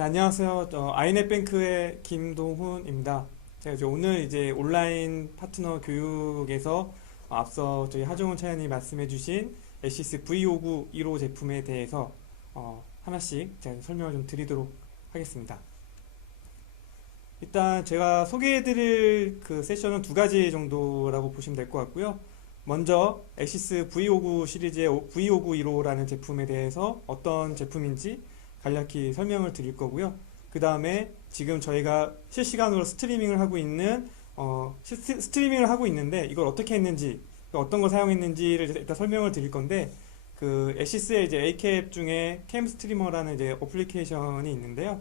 네, 안녕하세요. 아이넷뱅크의 김동훈입니다. 제가 이제 오늘 이제 온라인 파트너 교육에서 앞서 저희 하정훈 차장님이 말씀해주신 에시스 V59 1호 제품에 대해서 하나씩 제가 설명을 좀 드리도록 하겠습니다. 일단 제가 소개해드릴 그 세션은 두 가지 정도라고 보시면 될 것 같고요. 먼저 에시스 V59 시리즈의 V59 1호라는 제품에 대해서 어떤 제품인지 간략히 설명을 드릴 거고요. 그 다음에 지금 저희가 실시간으로 스트리밍을 하고 있는데 이걸 어떻게 했는지, 어떤 걸 사용했는지를 일단 설명을 드릴 건데, 그 에시스의 이제 A캡 중에 캠 스트리머라는 이제 어플리케이션이 있는데요.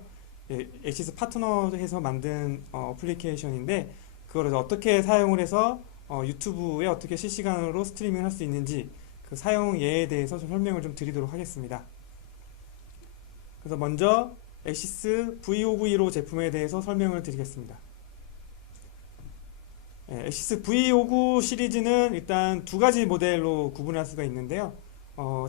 에시스 파트너에서 만든 어플리케이션인데, 그거를 어떻게 사용을 해서 유튜브에 어떻게 실시간으로 스트리밍을 할 수 있는지 그 사용 예에 대해서 좀 설명을 좀 드리도록 하겠습니다. 그래서 먼저 에시스 V5915 제품에 대해서 설명을 드리겠습니다. 에시스 V59 시리즈는 일단 두 가지 모델로 구분할 수가 있는데요.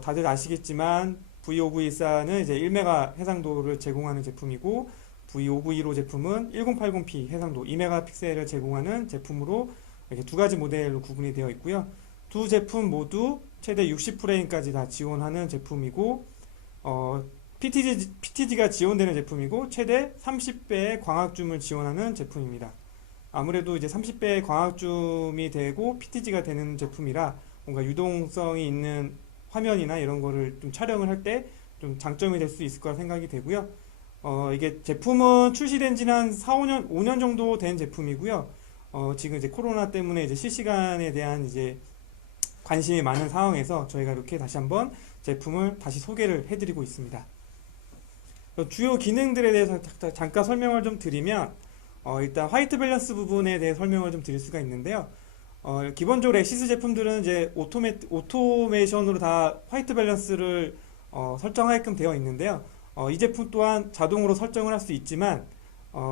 다들 아시겠지만 V5914는 이제 1메가 해상도를 제공하는 제품이고, V5915 제품은 1080p 해상도 2메가픽셀을 제공하는 제품으로 이렇게 두 가지 모델로 구분이 되어 있고요. 두 제품 모두 최대 60프레임까지 다 지원하는 제품이고, PTG가 지원되는 제품이고 최대 30배의 광학줌을 지원하는 제품입니다. 아무래도 이제 30배의 광학줌이 되고 PTG가 되는 제품이라 뭔가 유동성이 있는 화면이나 이런 거를 좀 촬영을 할 때 좀 장점이 될 수 있을 거라 생각이 되고요. 이게 제품은 출시된 지는 한 4, 5년 정도 된 제품이고요. 지금 이제 코로나 때문에 이제 실시간에 대한 이제 관심이 많은 상황에서 저희가 이렇게 다시 한번 제품을 다시 소개를 해드리고 있습니다. 주요 기능들에 대해서 잠깐 설명을 좀 드리면, 일단 화이트 밸런스 부분에 대해 설명을 좀 드릴 수가 있는데요. 기본적으로 엑시스 제품들은 이제 오토메이션으로 다 화이트 밸런스를 설정하게끔 되어 있는데요. 이 제품 또한 자동으로 설정을 할 수 있지만,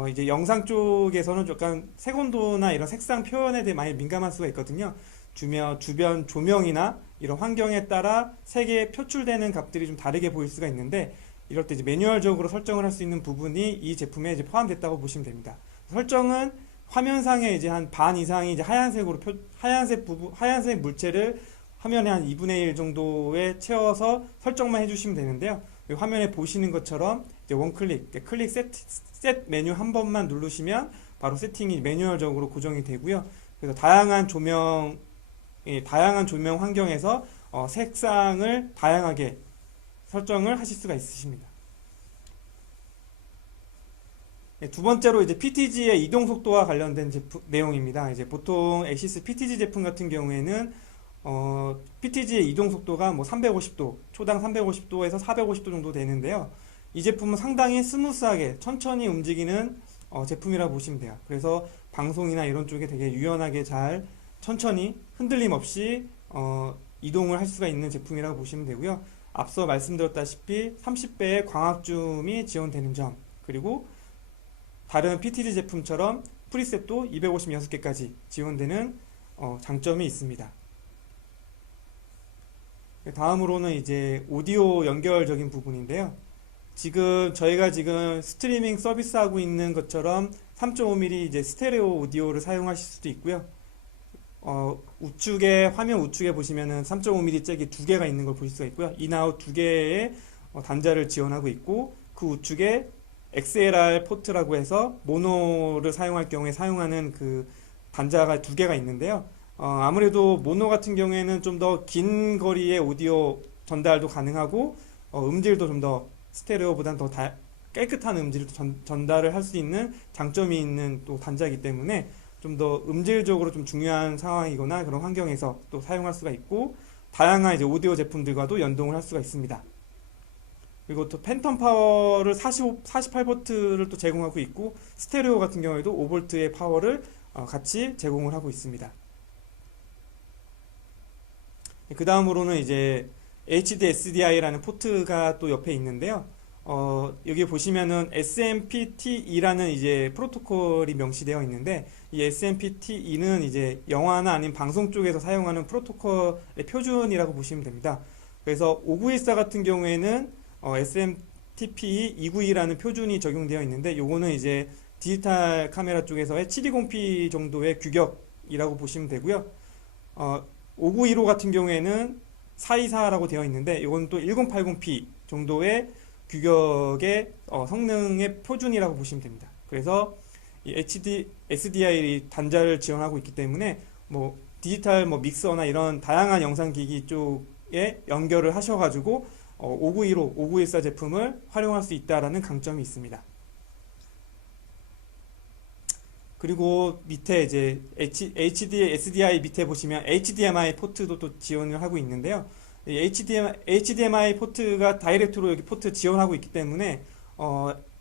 이제 영상 쪽에서는 약간 색온도나 이런 색상 표현에 대해 많이 민감할 수가 있거든요. 주변 조명이나 이런 환경에 따라 색에 표출되는 값들이 좀 다르게 보일 수가 있는데, 이럴 때 이제 매뉴얼적으로 설정을 할 수 있는 부분이 이 제품에 이제 포함됐다고 보시면 됩니다. 설정은 화면상에 이제 한 반 이상이 이제 하얀색 물체를 화면에 한 2분의 1 정도에 채워서 설정만 해주시면 되는데요. 화면에 보시는 것처럼 이제 클릭 셋 메뉴 한 번만 누르시면 바로 세팅이 매뉴얼적으로 고정이 되고요. 그래서 다양한 조명 환경에서 색상을 다양하게 설정을 하실 수가 있으십니다. 두 번째로 이제 PTG의 이동 속도와 관련된 내용입니다. 이제 보통 엑시스 PTG 제품 같은 경우에는 PTG의 이동 속도가 뭐 350도, 초당 350도에서 450도 정도 되는데요. 이 제품은 상당히 스무스하게 천천히 움직이는 제품이라고 보시면 돼요. 그래서 방송이나 이런 쪽에 되게 유연하게 잘 천천히 흔들림 없이 이동을 할 수가 있는 제품이라고 보시면 되고요. 앞서 말씀드렸다시피 30배의 광학줌이 지원되는 점, 그리고 다른 PTG 제품처럼 프리셋도 256개까지 지원되는 장점이 있습니다. 다음으로는 이제 오디오 연결적인 부분인데요. 저희가 지금 스트리밍 서비스하고 있는 것처럼 3.5mm 이제 스테레오 오디오를 사용하실 수도 있고요. 화면 우측에 보시면은 3.5mm 잭이 두 개가 있는 걸 보실 수가 있고요. 인아웃 두 개의 단자를 지원하고 있고, 그 우측에 XLR 포트라고 해서 모노를 사용할 경우에 사용하는 그 단자가 두 개가 있는데요. 아무래도 모노 같은 경우에는 좀 더 긴 거리의 오디오 전달도 가능하고, 음질도 좀 더 스테레오보다는 더 깨끗한 음질을 전달을 할 수 있는 장점이 있는 또 단자이기 때문에 좀 더 음질적으로 좀 중요한 상황이거나 그런 환경에서 또 사용할 수가 있고, 다양한 이제 오디오 제품들과도 연동을 할 수가 있습니다. 그리고 또 팬텀 파워를 48V를 또 제공하고 있고, 스테레오 같은 경우에도 5V의 파워를 같이 제공을 하고 있습니다. 그 다음으로는 이제 HD SDI라는 포트가 또 옆에 있는데요. 여기 보시면은 SMPTE라는 이제 프로토콜이 명시되어 있는데, 이 SMPTE는 이제 영화나 아니면 방송 쪽에서 사용하는 프로토콜의 표준이라고 보시면 됩니다. 그래서 5914 같은 경우에는 TPE292라는 표준이 적용되어 있는데 요거는 이제 디지털 카메라 쪽에서의 720p 정도의 규격이라고 보시면 되고요. 5915 같은 경우에는 424라고 되어 있는데 이건 또 1080p 정도의 규격의 성능의 표준이라고 보시면 됩니다. 그래서 이 SDI 단자를 지원하고 있기 때문에 뭐 디지털 뭐 믹서나 이런 다양한 영상 기기 쪽에 연결을 하셔가지고 5915, 5914 제품을 활용할 수 있다라는 강점이 있습니다. 그리고 밑에 이제 SDI 밑에 보시면 HDMI 포트도 또 지원을 하고 있는데요. 이 HDMI 포트가 다이렉트로 여기 포트 지원하고 있기 때문에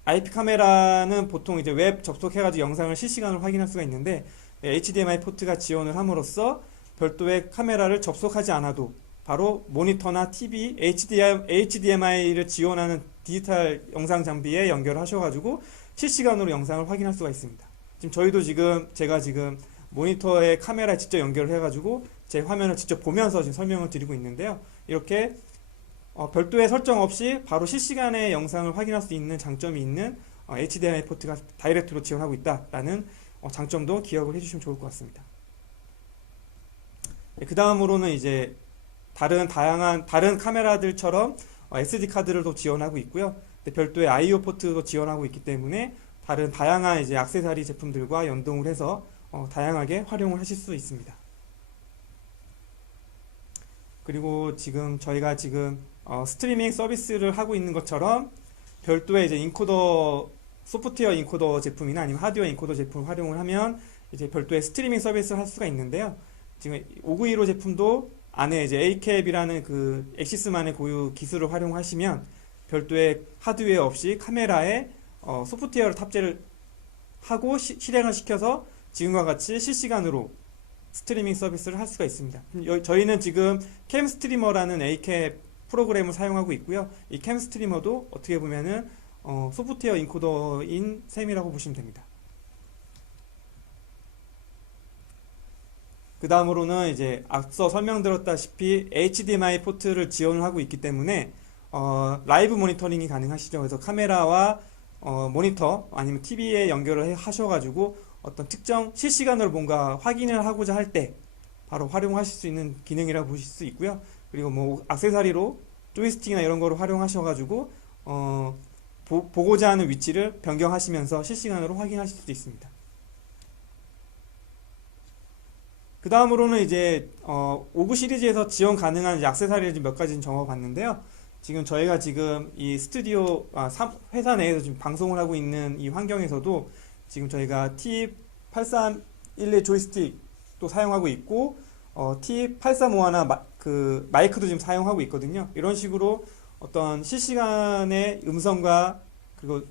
IP 카메라는 보통 이제 웹 접속해가지고 영상을 실시간으로 확인할 수가 있는데 HDMI 포트가 지원을 함으로써 별도의 카메라를 접속하지 않아도 바로 모니터나 TV, HDMI를 지원하는 디지털 영상 장비에 연결을 하셔가지고 실시간으로 영상을 확인할 수가 있습니다. 제가 지금 모니터에 카메라에 직접 연결을 해가지고 제 화면을 직접 보면서 지금 설명을 드리고 있는데요. 이렇게 별도의 설정 없이 바로 실시간에 영상을 확인할 수 있는 장점이 있는 HDMI 포트가 다이렉트로 지원하고 있다라는 장점도 기억을 해주시면 좋을 것 같습니다. 그 다음으로는 이제 다른 카메라들처럼 SD 카드를 또 지원하고 있고요. 별도의 I/O 포트도 지원하고 있기 때문에 다른 다양한 이제 액세서리 제품들과 연동을 해서 다양하게 활용을 하실 수 있습니다. 그리고 저희가 지금 스트리밍 서비스를 하고 있는 것처럼 별도의 이제 인코더, 소프트웨어 인코더 제품이나 아니면 하드웨어 인코더 제품을 활용을 하면 이제 별도의 스트리밍 서비스를 할 수가 있는데요. 지금 5915 제품도 안에 이제 ACAP이라는 그 엑시스만의 고유 기술을 활용하시면 별도의 하드웨어 없이 카메라에 소프트웨어를 탑재를 하고 실행을 시켜서 지금과 같이 실시간으로 스트리밍 서비스를 할 수가 있습니다. 저희는 지금 캠스트리머라는 ACAP 프로그램을 사용하고 있고요. 이 캠스트리머도 어떻게 보면은 소프트웨어 인코더인 셈이라고 보시면 됩니다. 그 다음으로는 이제 앞서 설명드렸다시피 HDMI 포트를 지원을 하고 있기 때문에 라이브 모니터링이 가능하시죠. 그래서 카메라와 모니터 아니면 TV에 연결을 하셔가지고 어떤 특정 실시간으로 뭔가 확인을 하고자 할 때 바로 활용하실 수 있는 기능이라고 보실 수 있고요. 그리고 뭐 액세서리로 조이스틱이나 이런 거를 활용하셔가지고 보고자 하는 위치를 변경하시면서 실시간으로 확인하실 수도 있습니다. 그 다음으로는 이제 59 시리즈에서 지원 가능한 액세서리를 몇 가지 적어봤는데요. 저희가 이 스튜디오 회사 내에서 지금 방송을 하고 있는 이 환경에서도 지금 저희가 T8311 조이스틱도 사용하고 있고 T8351 그 마이크도 지금 사용하고 있거든요. 이런 식으로 어떤 실시간의 음성과 그리고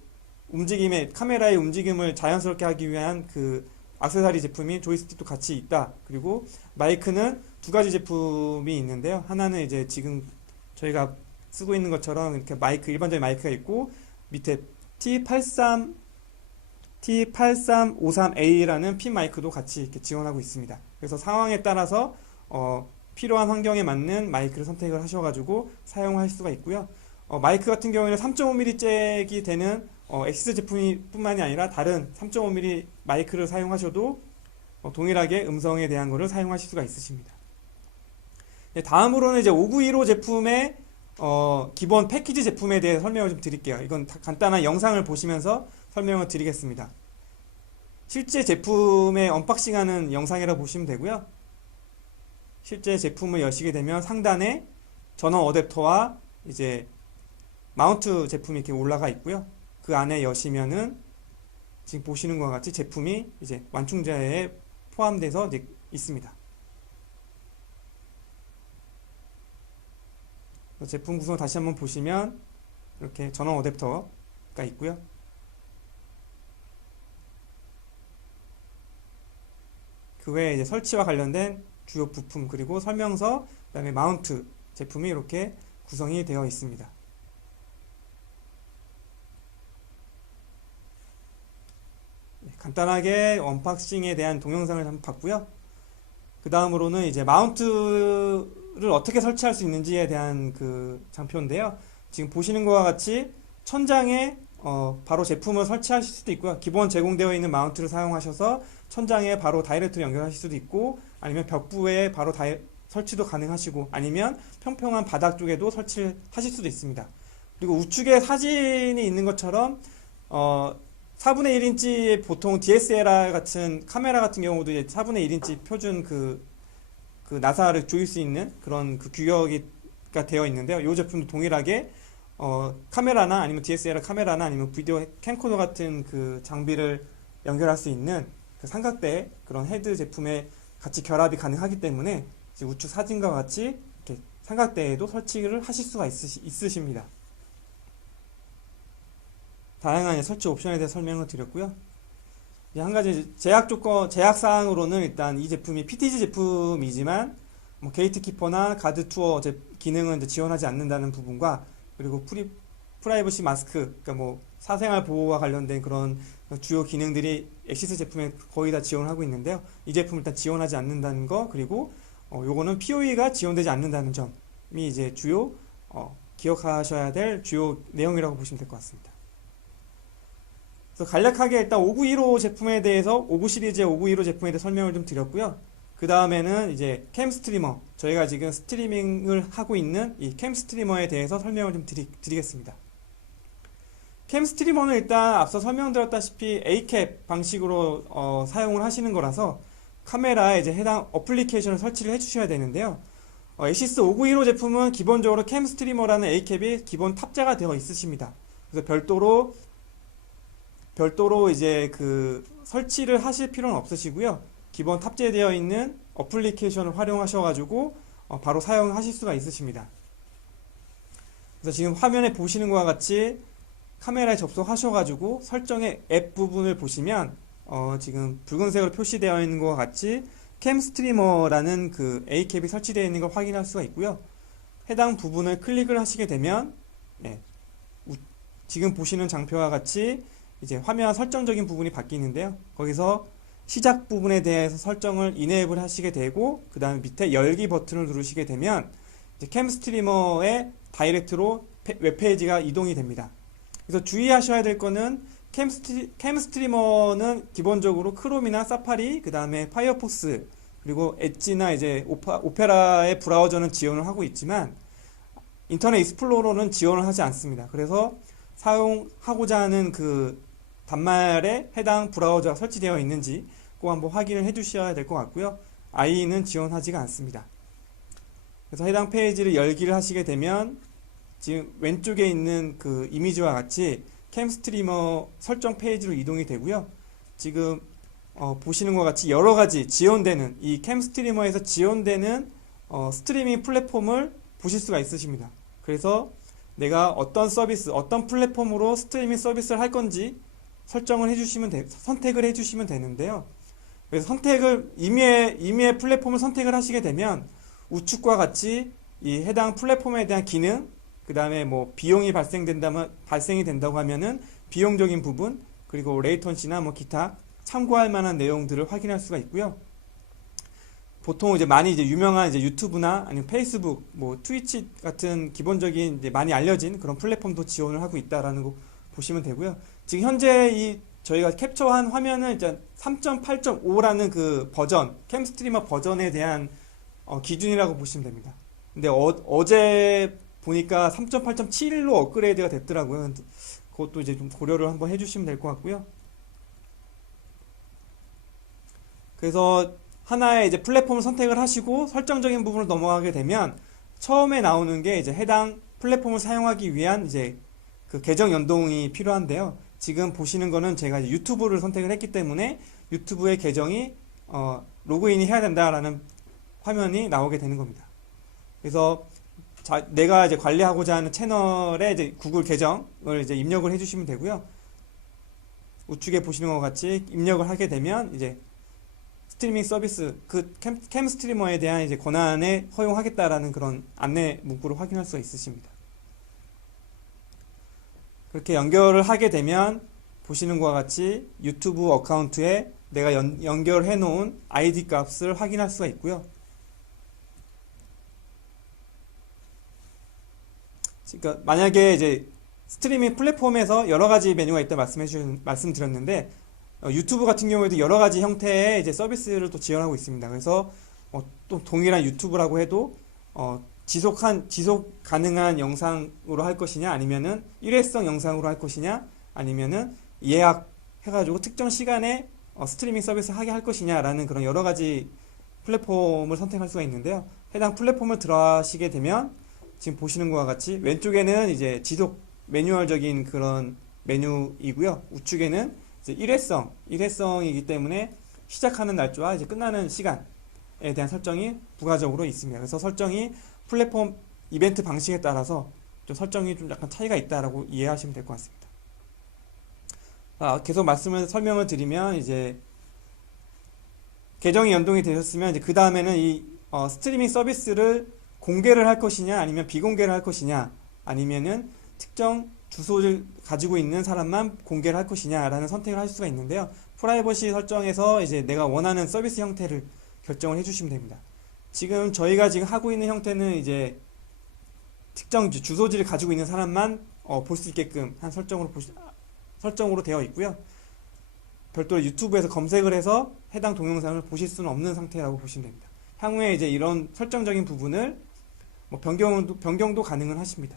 카메라의 움직임을 자연스럽게 하기 위한 그 액세서리 제품인 조이스틱도 같이 있다. 그리고 마이크는 두 가지 제품이 있는데요. 하나는 이제 지금 저희가 쓰고 있는 것처럼 이렇게 일반적인 마이크가 있고 밑에 T8353A라는 핀 마이크도 같이 이렇게 지원하고 있습니다. 그래서 상황에 따라서 필요한 환경에 맞는 마이크를 선택을 하셔가지고 사용할 수가 있고요. 마이크 같은 경우에는 3.5mm 잭이 되는 엑시스 제품뿐만이 아니라 다른 3.5mm 마이크를 사용하셔도 동일하게 음성에 대한 것을 사용하실 수가 있으십니다. 다음으로는 이제 5915 제품의 기본 패키지 제품에 대해 설명을 좀 드릴게요. 이건 간단한 영상을 보시면서 설명을 드리겠습니다. 실제 제품의 언박싱하는 영상이라고 보시면 되고요. 실제 제품을 여시게 되면 상단에 전원 어댑터와 이제 마운트 제품이 이렇게 올라가 있고요. 그 안에 여시면은 지금 보시는 것과 같이 제품이 이제 완충제에 포함돼서 이제 있습니다. 제품 구성을 다시 한번 보시면 이렇게 전원 어댑터가 있고요. 그 외에 이제 설치와 관련된 주요 부품 그리고 설명서, 그다음에 마운트 제품이 이렇게 구성이 되어 있습니다. 간단하게 언박싱에 대한 동영상을 한번 봤고요. 그 다음으로는 이제 마운트를 어떻게 설치할 수 있는지에 대한 그 장표인데요. 지금 보시는 것과 같이 천장에 바로 제품을 설치하실 수도 있고요. 기본 제공되어 있는 마운트를 사용하셔서 천장에 바로 다이렉트로 연결하실 수도 있고, 아니면 벽부에 바로 설치도 가능하시고, 아니면 평평한 바닥 쪽에도 설치를 하실 수도 있습니다. 그리고 우측에 사진이 있는 것처럼 4분의 1인치 보통 DSLR 같은 카메라 같은 경우도 이제 4분의 1인치 표준 그 나사를 조일 수 있는 그런 그 규격이가 되어 있는데요. 이 제품도 동일하게 카메라나 아니면 DSLR 카메라나 아니면 비디오 캠코더 같은 그 장비를 연결할 수 있는 그 삼각대 그런 헤드 제품에 같이 결합이 가능하기 때문에 우측 사진과 같이 이렇게 삼각대에도 설치를 하실 수가 있으십니다. 다양한 설치 옵션에 대해 설명을 드렸고요. 한 가지 제약 사항으로는 일단 이 제품이 PTG 제품이지만 뭐 게이트키퍼나 가드 투어 기능은 이제 지원하지 않는다는 부분과, 그리고 프라이버시 마스크, 그러니까 뭐 사생활 보호와 관련된 그런 주요 기능들이 엑시스 제품에 거의 다 지원을 하고 있는데요. 이 제품 일단 지원하지 않는다는 거, 그리고 요거는 POE가 지원되지 않는다는 점이 이제 주요 기억하셔야 될 주요 내용이라고 보시면 될 것 같습니다. 그래서 간략하게 일단 5915 제품에 대해서 59 시리즈의 5915 제품에 대해 설명을 좀 드렸고요. 그 다음에는 이제 캠 스트리머, 저희가 지금 스트리밍을 하고 있는 이 캠 스트리머에 대해서 설명을 좀 드리겠습니다. 캠 스트리머는 일단 앞서 설명드렸다시피 A캡 방식으로 사용을 하시는 거라서 카메라에 이제 해당 어플리케이션을 설치를 해주셔야 되는데요. 에시스 5915 제품은 기본적으로 캠 스트리머라는 A캡이 기본 탑재가 되어 있으십니다. 그래서 별도로 이제 그 설치를 하실 필요는 없으시고요. 기본 탑재되어 있는 어플리케이션을 활용하셔가지고 바로 사용하실 수가 있으십니다. 그래서 지금 화면에 보시는 것과 같이 카메라에 접속하셔가지고 설정의 앱 부분을 보시면 지금 붉은색으로 표시되어 있는 것과 같이 캠 스트리머라는 그 A캡이 설치되어 있는 걸 확인할 수가 있고요. 해당 부분을 클릭을 하시게 되면 지금 보시는 장표와 같이 이제 화면 설정적인 부분이 바뀌는데요. 거기서 시작 부분에 대해서 설정을 인에이블 하시게 되고, 그 다음에 밑에 열기 버튼을 누르시게 되면 이제 캠 스트리머의 다이렉트로 웹페이지가 이동이 됩니다. 그래서 주의하셔야 될 거는 캠 스트리머는 기본적으로 크롬이나 사파리, 그 다음에 파이어폭스, 그리고 엣지나 이제 오페라의 브라우저는 지원을 하고 있지만 인터넷 익스플로러는 지원을 하지 않습니다. 그래서 사용하고자 하는 그 단말에 해당 브라우저가 설치되어 있는지 꼭 한번 확인을 해 주셔야 될 것 같고요. IE는 지원하지가 않습니다. 그래서 해당 페이지를 열기를 하시게 되면 지금 왼쪽에 있는 그 이미지와 같이 캠 스트리머 설정 페이지로 이동이 되고요. 지금 보시는 것 같이 여러 가지 지원되는 이 캠 스트리머에서 지원되는 스트리밍 플랫폼을 보실 수가 있으십니다. 그래서 내가 어떤 서비스, 어떤 플랫폼으로 스트리밍 서비스를 할 건지 설정을 해주시면 선택을 해주시면 되는데요. 그래서 임의의 플랫폼을 선택을 하시게 되면 우측과 같이 이 해당 플랫폼에 대한 기능, 그 다음에 뭐 비용이 발생이 된다고 하면은 비용적인 부분, 그리고 레이턴시나 뭐 기타 참고할 만한 내용들을 확인할 수가 있고요. 보통 이제 많이 이제 유명한 이제 유튜브나 아니면 페이스북, 뭐 트위치 같은 기본적인 이제 많이 알려진 그런 플랫폼도 지원을 하고 있다라는 거 보시면 되고요. 지금 현재 저희가 캡처한 화면은 이제 3.8.5라는 그 버전, 캠 스트리머 버전에 대한 기준이라고 보시면 됩니다. 근데 어제 보니까 3.8.7로 업그레이드가 됐더라고요. 그것도 이제 좀 고려를 한번 해주시면 될 것 같고요. 그래서 하나의 이제 플랫폼을 선택을 하시고 설정적인 부분을 넘어가게 되면 처음에 나오는 게 이제 해당 플랫폼을 사용하기 위한 이제 그 계정 연동이 필요한데요. 지금 보시는 거는 제가 이제 유튜브를 선택을 했기 때문에 유튜브의 계정이 로그인이 해야 된다라는 화면이 나오게 되는 겁니다. 그래서 내가 이제 관리하고자 하는 채널에 이제 구글 계정을 이제 입력을 해주시면 되고요. 우측에 보시는 것 같이 입력을 하게 되면 이제 스트리밍 서비스, 그 캠 스트리머에 대한 이제 권한에 허용하겠다라는 그런 안내 문구를 확인할 수가 있으십니다. 그렇게 연결을 하게 되면 보시는 것과 같이 유튜브 어카운트에 내가 연결해 놓은 아이디 값을 확인할 수가 있고요. 그러니까 만약에 이제 스트리밍 플랫폼에서 여러 가지 메뉴가 있다 말씀드렸는데, 유튜브 같은 경우에도 여러 가지 형태의 이제 서비스를 또 지원하고 있습니다. 그래서 또 동일한 유튜브라고 해도 지속 가능한 영상으로 할 것이냐, 아니면은 일회성 영상으로 할 것이냐, 아니면은 예약해가지고 특정 시간에 스트리밍 서비스 하게 할 것이냐라는 그런 여러 가지 플랫폼을 선택할 수가 있는데요. 해당 플랫폼을 들어가시게 되면 지금 보시는 것과 같이 왼쪽에는 이제 지속 매뉴얼적인 그런 메뉴이고요. 우측에는 이제 일회성이기 때문에 시작하는 날짜와 이제 끝나는 시간에 대한 설정이 부가적으로 있습니다. 그래서 설정이 플랫폼 이벤트 방식에 따라서 좀 설정이 좀 약간 차이가 있다라고 이해하시면 될 것 같습니다. 계속 설명을 드리면 이제 계정이 연동이 되셨으면 이제 그 다음에는 이 스트리밍 서비스를 공개를 할 것이냐, 아니면 비공개를 할 것이냐, 아니면은 특정 주소를 가지고 있는 사람만 공개를 할 것이냐라는 선택을 할 수가 있는데요. 프라이버시 설정에서 이제 내가 원하는 서비스 형태를 결정을 해주시면 됩니다. 저희가 지금 하고 있는 형태는 이제 특정 주소지를 가지고 있는 사람만 볼 수 있게끔 한 설정으로 되어 있고요. 별도로 유튜브에서 검색을 해서 해당 동영상을 보실 수는 없는 상태라고 보시면 됩니다. 향후에 이제 이런 설정적인 부분을 변경도 가능은 하십니다.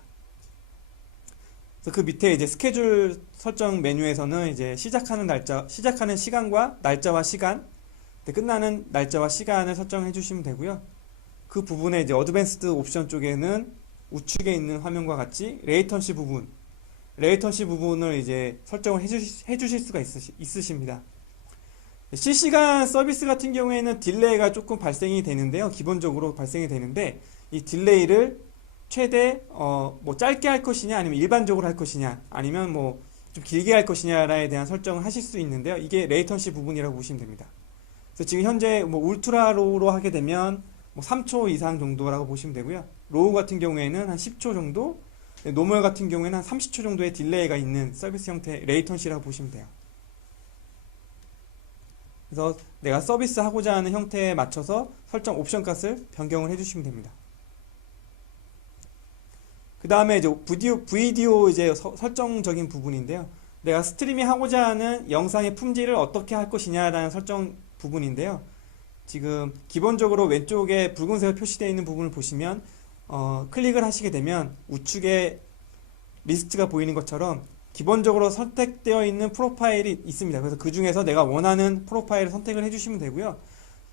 그래서 그 밑에 이제 스케줄 설정 메뉴에서는 이제 시작하는 시간과 날짜와 시간, 끝나는 날짜와 시간을 설정해 주시면 되고요. 그 부분에 이제 어드밴스드 옵션 쪽에는 우측에 있는 화면과 같이 레이턴시 부분을 이제 설정을 해주실 수가 있으십니다. 실시간 서비스 같은 경우에는 딜레이가 조금 발생이 되는데요. 기본적으로 발생이 되는데, 이 딜레이를 최대 짧게 할 것이냐, 아니면 일반적으로 할 것이냐, 아니면 좀 길게 할 것이냐에 대한 설정을 하실 수 있는데요. 이게 레이턴시 부분이라고 보시면 됩니다. 그래서 지금 현재 울트라 로우로 하게 되면 3초 이상 정도라고 보시면 되고요. 로우 같은 경우에는 한 10초 정도, 노멀 같은 경우에는 한 30초 정도의 딜레이가 있는 서비스 형태 레이턴시라고 보시면 돼요. 그래서 내가 서비스 하고자 하는 형태에 맞춰서 설정 옵션 값을 변경을 해주시면 됩니다. 그 다음에 이제 비디오 이제 설정적인 부분인데요. 내가 스트리밍 하고자 하는 영상의 품질을 어떻게 할 것이냐라는 설정 부분인데요. 지금 기본적으로 왼쪽에 붉은색으로 표시되어 있는 부분을 보시면 클릭을 하시게 되면 우측에 리스트가 보이는 것처럼 기본적으로 선택되어 있는 프로파일이 있습니다. 그래서 그 중에서 내가 원하는 프로파일을 선택을 해주시면 되고요.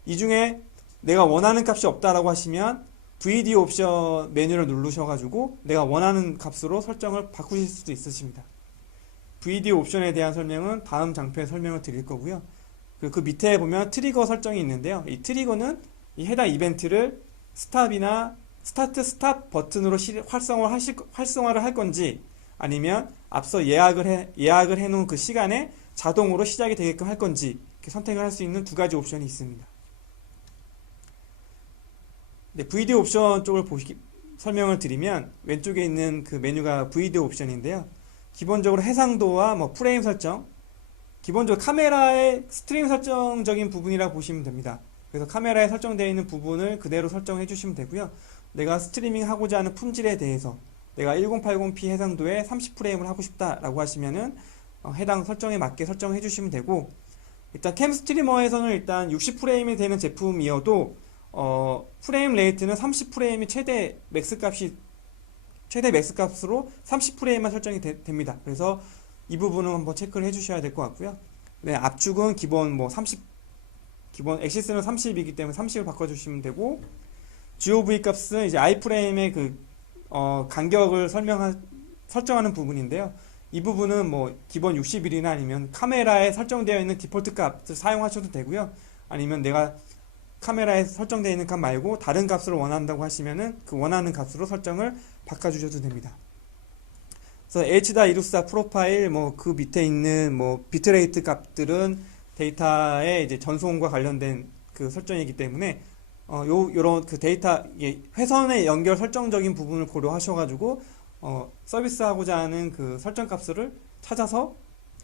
이 중에 내가 원하는 값이 없다라고 하시면 VD 옵션 메뉴를 누르셔가지고 내가 원하는 값으로 설정을 바꾸실 수도 있으십니다. VD 옵션에 대한 설명은 다음 장표에 설명을 드릴 거고요. 그 밑에 보면 트리거 설정이 있는데요. 이 트리거는 이 해당 이벤트를 스타트 스탑 버튼으로 활성화를 할 건지, 아니면 앞서 예약을 해놓은 그 시간에 자동으로 시작이 되게끔 할 건지 이렇게 선택을 할 수 있는 두 가지 옵션이 있습니다. VD 옵션 쪽을 설명을 드리면 왼쪽에 있는 그 메뉴가 VD 옵션인데요. 기본적으로 해상도와 프레임 설정, 기본적으로 카메라의 스트림 설정적인 부분이라고 보시면 됩니다. 그래서 카메라에 설정되어 있는 부분을 그대로 설정해 주시면 되고요. 내가 스트리밍 하고자 하는 품질에 대해서 내가 1080p 해상도에 30프레임을 하고 싶다라고 하시면은 해당 설정에 맞게 설정해 주시면 되고, 일단 캠 스트리머에서는 일단 60프레임이 되는 제품이어도 프레임 레이트는 30프레임이 최대 맥스 값으로 30프레임만 설정이 됩니다. 그래서 이 부분은 한번 체크를 해주셔야 될 것 같고요. 네, 압축은 기본 기본 엑시스는 30이기 때문에 30을 바꿔주시면 되고, GOV 값은 이제 아이프레임의 간격을 설정하는 부분인데요. 이 부분은 기본 60일이나 아니면 카메라에 설정되어 있는 디폴트 값을 사용하셔도 되고요. 아니면 내가 카메라에 설정되어 있는 값 말고 다른 값을 원한다고 하시면은 그 원하는 값으로 설정을 바꿔주셔도 됩니다. 그래서 H.264 프로파일 그 밑에 있는 비트레이트 값들은 데이터의 이제 전송과 관련된 그 설정이기 때문에 요런 그 데이터 회선의 연결 설정적인 부분을 고려하셔가지고 서비스하고자 하는 그 설정 값을 찾아서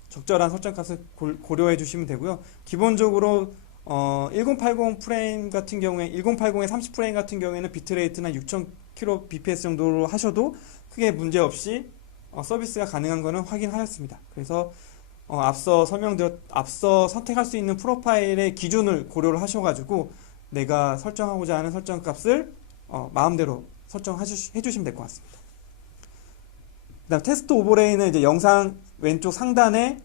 적절한 설정 값을 고려해 주시면 되고요. 기본적으로 1080 프레임 같은 경우에 1080의 30프레임 같은 경우에는 비트레이트나 6000kbps 정도로 하셔도 크게 문제 없이 서비스가 가능한 것은 확인하였습니다. 그래서 앞서 앞서 선택할 수 있는 프로파일의 기준을 고려를 하셔가지고 내가 설정하고자 하는 설정 값을 마음대로 설정해 주시면 될 것 같습니다. 그다음 테스트 오버레이는 이제 영상 왼쪽 상단에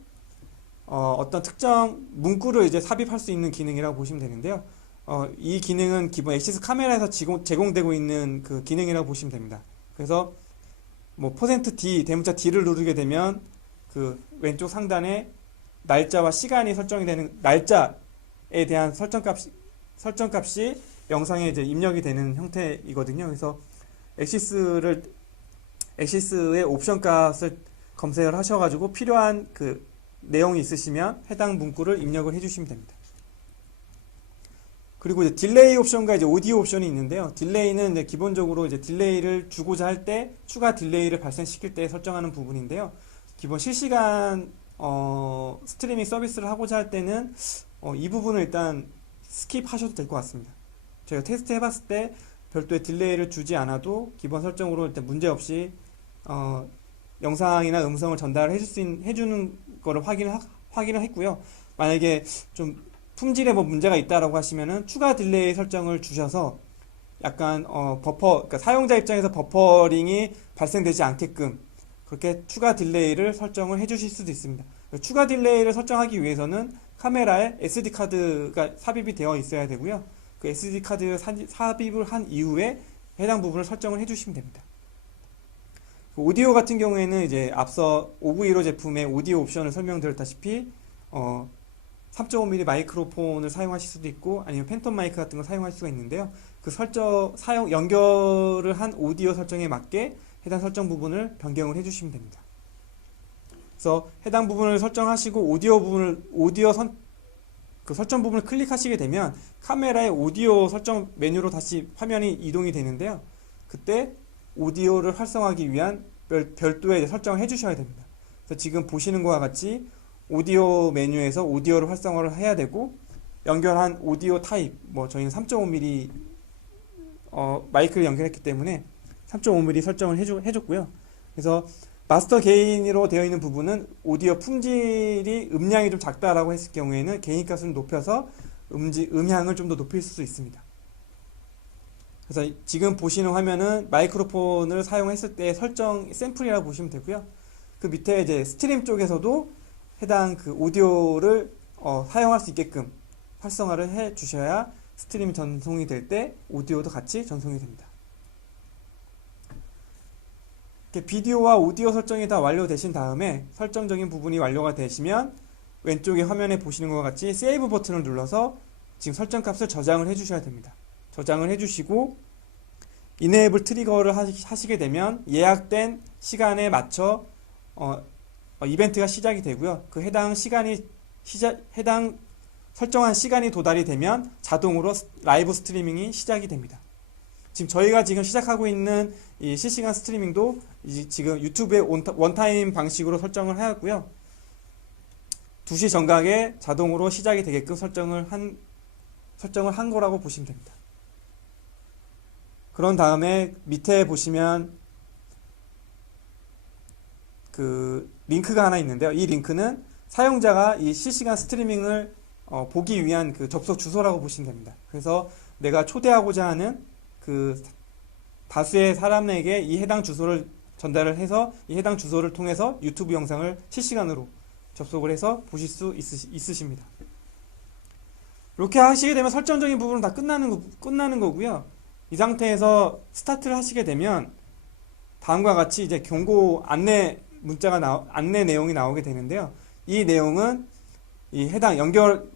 어떤 특정 문구를 이제 삽입할 수 있는 기능이라고 보시면 되는데요. 이 기능은 기본 엑시스 카메라에서 제공되고 있는 그 기능이라고 보시면 됩니다. 그래서 뭐 %D, 대문자 D를 누르게 되면 그 왼쪽 상단에 날짜와 시간이 설정이 되는 날짜에 대한 설정값이 영상에 이제 입력이 되는 형태이거든요. 그래서 엑시스의 옵션 값을 검색을 하셔가지고 필요한 그 내용이 있으시면 해당 문구를 입력을 해주시면 됩니다. 그리고 이제 딜레이 옵션과 이제 오디오 옵션이 있는데요. 딜레이는 이제 기본적으로 이제 딜레이를 주고자 할 때 추가 딜레이를 발생시킬 때 설정하는 부분인데요. 기본 실시간 스트리밍 서비스를 하고자 할 때는 이 부분을 일단 스킵하셔도 될 것 같습니다. 저희가 테스트 해봤을 때 별도의 딜레이를 주지 않아도 기본 설정으로 일단 문제없이 영상이나 음성을 전달을 해주는 거를 확인을 했고요. 만약에 좀 품질에 뭐 문제가 있다라고 하시면은 추가 딜레이 설정을 주셔서 약간 그러니까 사용자 입장에서 버퍼링이 발생되지 않게끔 그렇게 추가 딜레이를 설정을 해주실 수도 있습니다. 추가 딜레이를 설정하기 위해서는 카메라에 SD 카드가 삽입이 되어 있어야 되고요. 그 SD 카드 삽입을 한 이후에 해당 부분을 설정을 해주시면 됩니다. 오디오 같은 경우에는 이제 앞서 591호 제품의 오디오 옵션을 설명드렸다시피 3.5mm 마이크로폰을 사용하실 수도 있고 아니면 팬텀 마이크 같은 걸 사용할 수가 있는데요. 그 연결을 한 오디오 설정에 맞게 해당 설정 부분을 변경을 해주시면 됩니다. 그래서 해당 부분을 설정하시고 그 설정 부분을 클릭하시게 되면 카메라의 오디오 설정 메뉴로 다시 화면이 이동이 되는데요. 그때 오디오를 활성화하기 위한 별도의 설정을 해주셔야 됩니다. 그래서 지금 보시는 것과 같이 오디오 메뉴에서 오디오를 활성화를 해야 되고 연결한 오디오 타입, 뭐 저희는 3.5mm 마이크를 연결했기 때문에 3.5mm 설정을 해줬고요. 그래서 마스터 게인으로 되어 있는 부분은 오디오 품질이 음량이 좀 작다라고 했을 경우에는 게인 값을 높여서 음향을 좀 더 높일 수 있습니다. 그래서 지금 보시는 화면은 마이크로폰을 사용했을 때 설정 샘플이라고 보시면 되고요. 그 밑에 이제 스트림 쪽에서도 해당 그 오디오를 사용할 수 있게끔 활성화를 해 주셔야 스트림이 전송이 될 때 오디오도 같이 전송이 됩니다. 비디오와 오디오 설정이 다 완료되신 다음에 설정적인 부분이 완료가 되시면 왼쪽에 화면에 보시는 것과 같이 세이브 버튼을 눌러서 지금 설정 값을 저장을 해 주셔야 됩니다. 저장을 해 주시고 이네이블 트리거를 하시게 되면 예약된 시간에 맞춰 이벤트가 시작이 되고요. 그 해당 설정한 시간이 도달이 되면 자동으로 라이브 스트리밍이 시작이 됩니다. 지금 저희가 시작하고 있는 이 실시간 스트리밍도 지금 유튜브의 원타임 방식으로 설정을 하였고요. 2시 정각에 자동으로 시작이 되게끔 설정을 한 거라고 보시면 됩니다. 그런 다음에 밑에 보시면 그 링크가 하나 있는데요. 이 링크는 사용자가 이 실시간 스트리밍을 보기 위한 그 접속 주소라고 보시면 됩니다. 그래서 내가 초대하고자 하는 그 다수의 사람에게 이 해당 주소를 전달을 해서 이 해당 주소를 통해서 유튜브 영상을 실시간으로 접속을 해서 보실 수 있으십니다. 이렇게 하시게 되면 설정적인 부분은 다 끝나는 거고요. 이 상태에서 스타트를 하시게 되면 다음과 같이 이제 경고 안내 안내 내용이 나오게 되는데요. 이 내용은 이 해당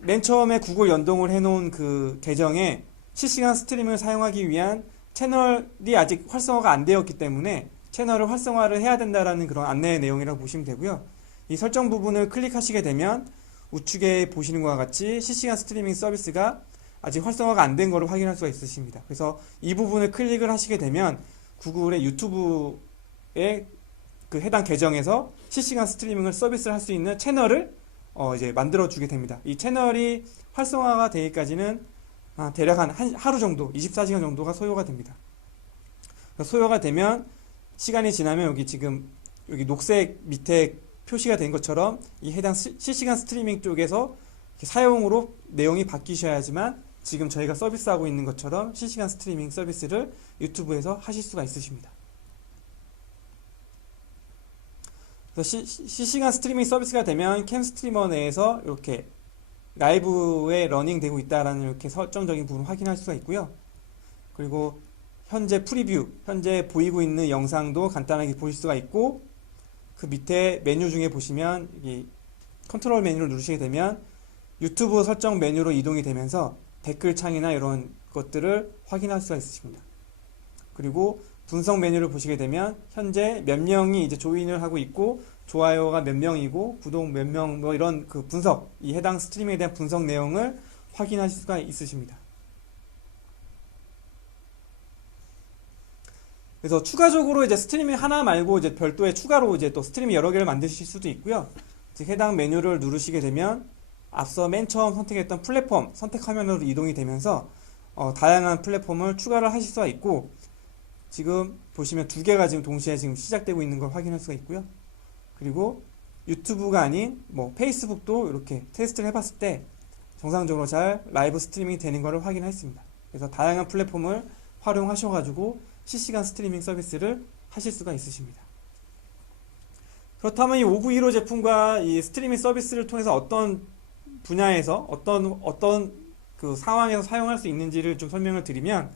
맨 처음에 구글 연동을 해놓은 그 계정에 실시간 스트리밍을 사용하기 위한 채널이 아직 활성화가 안 되었기 때문에 채널을 활성화를 해야 된다라는 그런 안내 내용이라고 보시면 되고요. 이 설정 부분을 클릭하시게 되면 우측에 보시는 것과 같이 실시간 스트리밍 서비스가 아직 활성화가 안 된 것을 확인할 수가 있으십니다. 그래서 이 부분을 클릭을 하시게 되면 구글의 유튜브의 그 해당 계정에서 실시간 스트리밍을 서비스를 할 수 있는 채널을 이제 만들어 주게 됩니다. 이 채널이 활성화가 되기까지는 대략 한 하루 정도, 24시간 정도가 소요가 됩니다. 소요가 되면 시간이 지나면 여기 지금 여기 녹색 밑에 표시가 된 것처럼 이 해당 실시간 스트리밍 쪽에서 사용으로 내용이 바뀌셔야지만 지금 저희가 서비스하고 있는 것처럼 실시간 스트리밍 서비스를 유튜브에서 하실 수가 있으십니다. 그래서 실시간 스트리밍 서비스가 되면 캠스트리머 내에서 이렇게 라이브에 러닝되고 있다라는 이렇게 설정적인 부분을 확인할 수가 있고요. 그리고 현재 프리뷰, 현재 보이고 있는 영상도 간단하게 보실 수가 있고, 그 밑에 메뉴 중에 보시면 이 컨트롤 메뉴를 누르시게 되면 유튜브 설정 메뉴로 이동이 되면서 댓글창이나 이런 것들을 확인할 수가 있으십니다. 그리고 분석 메뉴를 보시게 되면 현재 몇 명이 이제 조인을 하고 있고, 좋아요가 몇 명이고, 구독 몇 명, 뭐 이런 그 분석, 이 해당 스트리밍에 대한 분석 내용을 확인하실 수가 있으십니다. 그래서 추가적으로 이제 스트리밍 하나 말고 이제 별도의 추가로 이제 또 스트리밍 여러 개를 만드실 수도 있고요. 즉 해당 메뉴를 누르시게 되면 앞서 맨 처음 선택했던 플랫폼 선택 화면으로 이동이 되면서 다양한 플랫폼을 추가를 하실 수가 있고, 지금 보시면 두 개가 지금 동시에 지금 시작되고 있는 걸 확인할 수가 있고요. 그리고 유튜브가 아닌 뭐 페이스북도 이렇게 테스트를 해봤을 때 정상적으로 잘 라이브 스트리밍이 되는 것을 확인했습니다. 그래서 다양한 플랫폼을 활용하셔가지고 실시간 스트리밍 서비스를 하실 수가 있으십니다. 그렇다면 이 5915 제품과 이 스트리밍 서비스를 통해서 어떤 분야에서 어떤 그 상황에서 사용할 수 있는지를 좀 설명을 드리면,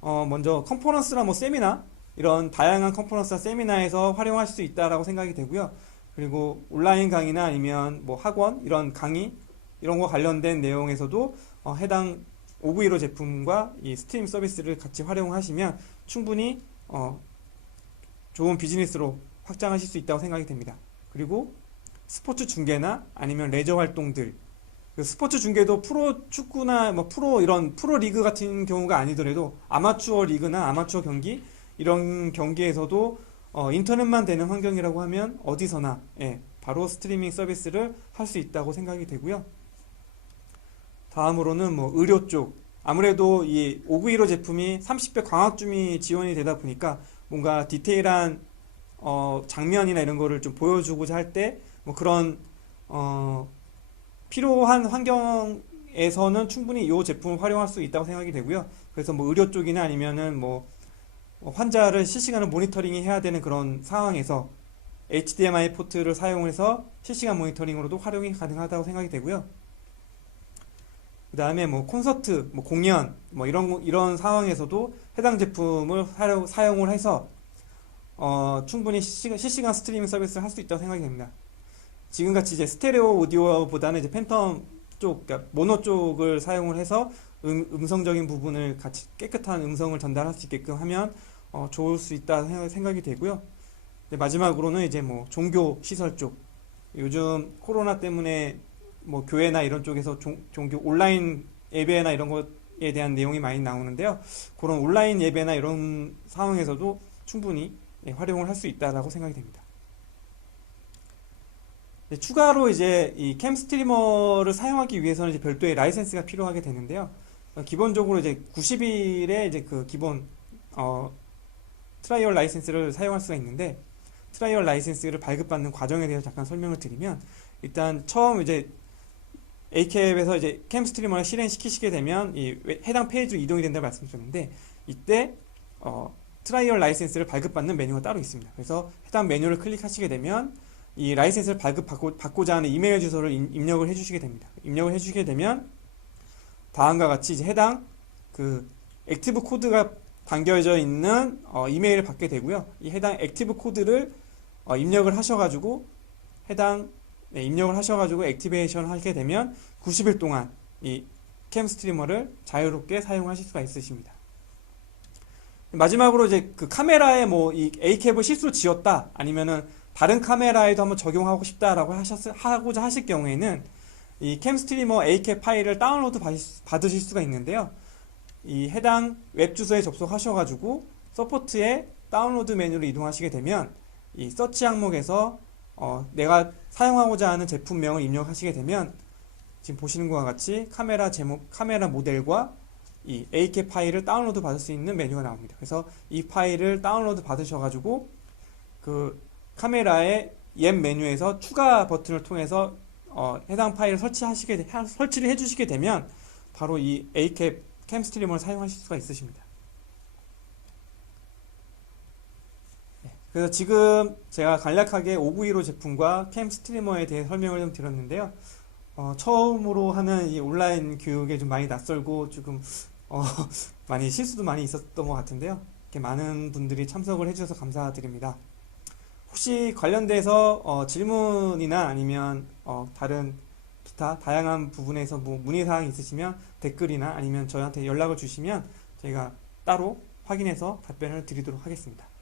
먼저 컨퍼런스나 뭐 세미나, 이런 다양한 컨퍼런스나 세미나에서 활용할 수 있다라고 생각이 되고요. 그리고 온라인 강의나 아니면 뭐 학원 이런 강의 이런 거 관련된 내용에서도 해당 5915 제품과 이 스트림 서비스를 같이 활용하시면 충분히 좋은 비즈니스로 확장하실 수 있다고 생각이 됩니다. 그리고 스포츠 중계나 아니면 레저 활동들, 스포츠 중계도 프로 축구나 뭐 프로 이런 프로 리그 같은 경우가 아니더라도 아마추어 리그나 아마추어 경기 이런 경기에서도 인터넷만 되는 환경이라고 하면 어디서나 바로 스트리밍 서비스를 할 수 있다고 생각이 되고요. 다음으로는 뭐 의료 쪽, 아무래도 이 5915 제품이 30배 광학줌이 지원이 되다 보니까 뭔가 디테일한 장면이나 이런 거를 좀 보여주고자 할 때 뭐 그런 필요한 환경에서는 충분히 이 제품을 활용할 수 있다고 생각이 되고요. 그래서 뭐 의료 쪽이나 아니면은 뭐 환자를 실시간으로 모니터링 해야 되는 그런 상황에서 HDMI 포트를 사용해서 실시간 모니터링으로도 활용이 가능하다고 생각이 되고요. 그 다음에 뭐 콘서트, 뭐 공연, 뭐 이런 상황에서도 해당 제품을 사용을 해서 충분히 실시간 스트리밍 서비스를 할 수 있다고 생각이 됩니다. 지금같이 이제 스테레오 오디오보다는 이제 팬텀 쪽, 그러니까 모노 쪽을 사용을 해서 음성적인 부분을 같이 깨끗한 음성을 전달할 수 있게끔 하면 좋을 수 있다 생각이 되고요. 마지막으로는 이제 뭐 종교 시설 쪽, 요즘 코로나 때문에 뭐 교회나 이런 쪽에서 종교 온라인 예배나 이런 것에 대한 내용이 많이 나오는데요. 그런 온라인 예배나 이런 상황에서도 충분히 활용을 할 수 있다라고 생각이 됩니다. 추가로 이제 이 캠 스트리머를 사용하기 위해서는 이제 별도의 라이센스가 필요하게 되는데요. 기본적으로 이제 90일의 이제 그 기본 트라이얼 라이센스를 사용할 수가 있는데, 트라이얼 라이센스를 발급받는 과정에 대해서 잠깐 설명을 드리면, 일단 처음 이제 A캡에서 이제 캠 스트리머를 실행시키시게 되면 이 해당 페이지로 이동이 된다고 말씀드렸는데, 이때 트라이얼 라이센스를 발급받는 메뉴가 따로 있습니다. 그래서 해당 메뉴를 클릭하시게 되면 이 라이센스를 발급받고자 하는 이메일 주소를 입력을 해주시게 됩니다. 입력을 해주시게 되면 다음과 같이 이제 해당 그 액티브 코드가 담겨져 있는 이메일을 받게 되고요. 이 해당 액티브 코드를 입력을 하셔가지고 입력을 하셔가지고 액티베이션 하게 되면 90일 동안 이 캠 스트리머를 자유롭게 사용하실 수가 있으십니다. 마지막으로 이제 그 카메라에 뭐 이 A캡을 실수로 지웠다, 아니면은 다른 카메라에도 한번 적용하고 싶다라고 하고자 하실 경우에는 이 캠 스트리머 A캡 파일을 다운로드 받으실 수가 있는데요. 이 해당 웹 주소에 접속하셔가지고 서포트에 다운로드 메뉴로 이동하시게 되면 이 서치 항목에서 내가 사용하고자 하는 제품명을 입력하시게 되면 지금 보시는 것과 같이 카메라 제목, 카메라 모델과 이 A캡 파일을 다운로드 받을 수 있는 메뉴가 나옵니다. 그래서 이 파일을 다운로드 받으셔가지고 그 카메라의 옛 메뉴에서 추가 버튼을 통해서 해당 파일을 설치를 해주시게 되면 바로 이 A캡 캠 스트리머를 사용하실 수가 있으십니다. 그래서 지금 제가 간략하게 OV로 제품과 캠 스트리머에 대해 설명을 좀 드렸는데요. 처음으로 하는 이 온라인 교육에 좀 많이 낯설고 조금 어, 많이 실수도 많이 있었던 것 같은데요. 이렇게 많은 분들이 참석을 해주셔서 감사드립니다. 혹시 관련돼서 질문이나 아니면 다른 기타 다양한 부분에서 뭐 문의사항이 있으시면 댓글이나 아니면 저희한테 연락을 주시면 저희가 따로 확인해서 답변을 드리도록 하겠습니다.